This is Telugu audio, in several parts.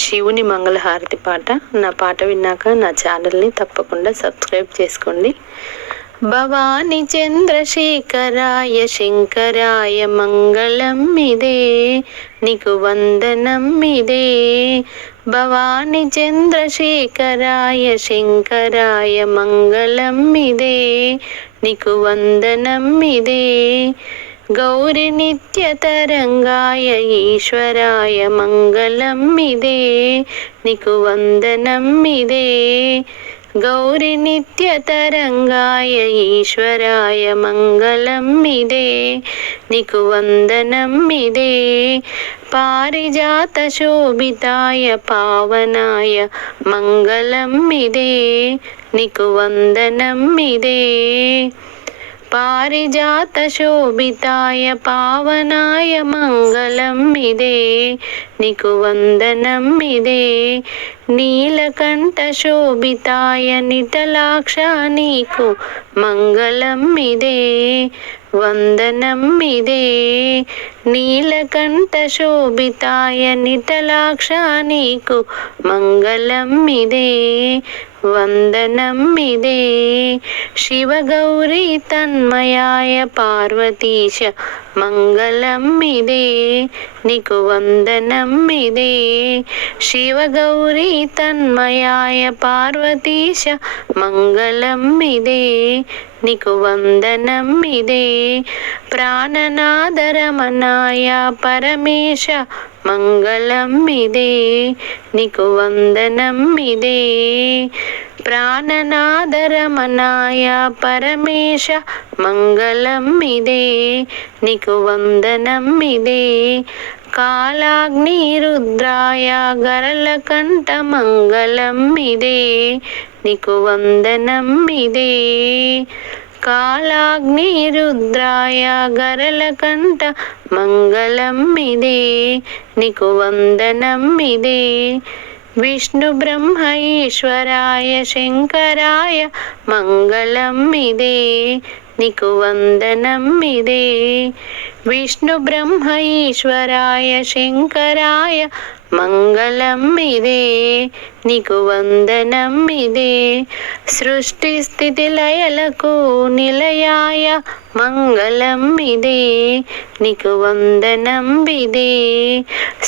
శివుని మంగళహారతి పాట. నా పాట విన్నాక నా ఛానల్ని తప్పకుండా సబ్స్క్రైబ్ చేసుకోండి. భవాని చంద్రశేఖరాయ శంకరాయ మంగళం ఇదే, నీకు వందనం ఇదే. భవాని చంద్రశేఖరాయ శంకరాయ మంగళం ఇదే, నీకు వందనం ఇదే. గౌరి నిత్యతరంగాయ ఈశ్వరాయ మంగళం ఇదే, నీకు వందనం ఇదే. గౌరి నిత్యతరంగాయ ఈశ్వరాయ మంగళం ఇదే, నీకు వందనం ఇదే. పారిజాత శోభితాయ పావనాయ మంగళం ఇదే, నీకు వందనం ఇదే. పారిజాత శోభితాయ పావనాయ మంగళం ఇదే, నీకు వందనం ఇదే. నీలకంఠ శోభితాయ నిటలాక్ష నీకు మంగళం ఇదే, వందనం ఇదే. నీలకంఠ శోభితాయ నిటలాక్ష నీకు మంగళం ఇదే, వందనం ఇదే. శివగౌరీ తన్మయాయ పార్వతీశ మంగళం ఇదే, నీకు వందనం ఇదే. శివగౌరీ తన్మయాయ పార్వతీశ మంగళం ఇదే, నీకు వందనం ఇదే. ప్రాణనాద రమణాయ పరమేశ మంగళం ఇదే, నీకు వందనం ఇదే. ప్రాణనాద రమణాయ పరమేశ మంగళం ఇదే, నీకు వందనం ఇదే. కాలాగ్ని రుద్రాయ గరళకంఠ మంగళం ఇదే, నీకు వందనం ఇదే. కాలాగ్ని రుద్రాయ గరళకంఠ మంగళం ఇదే, నీకు వందనం ఇదే. విష్ణు బ్రహ్మ ఈశ్వరాయ శంకరాయ మంగళం ఇదే, నీకు వందనం ఇదే. విష్ణు బ్రహ్మ ఈశ్వరాయ శంకరాయ మంగళం ఇదే, నీకు వందనం ఇదే. సృష్టి స్థితి లయలకు నిలయాయ మంగళం ఇదే, నీకు వందనం ఇదే.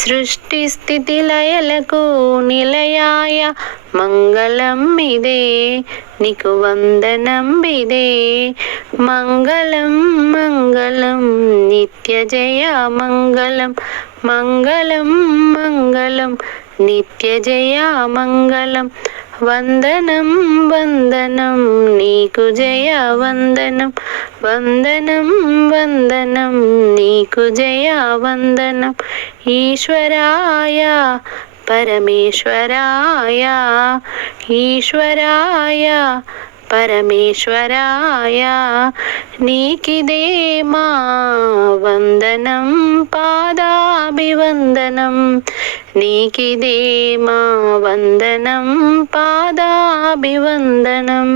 సృష్టి స్థితి లయలకు నిలయాయ మంగళం ఇదే, నీకు వందనం ఇదే. మంగళం మంగళం నిత్య జయ మంగళం, మంగళం మంగళం నిత్య జయ మంగళం. వందనం వందనం నీకు జయ వందనం, వందనం వందనం నీకు జయ వందనం. ఈశ్వరాయ పరమేశ్వరాయ, ఈశ్వరాయ పరమేశ్వరాయ, నీకిదే మా వందనం పాదాభివందనం. నీకిదే మా వందనం పాదాభివందనం.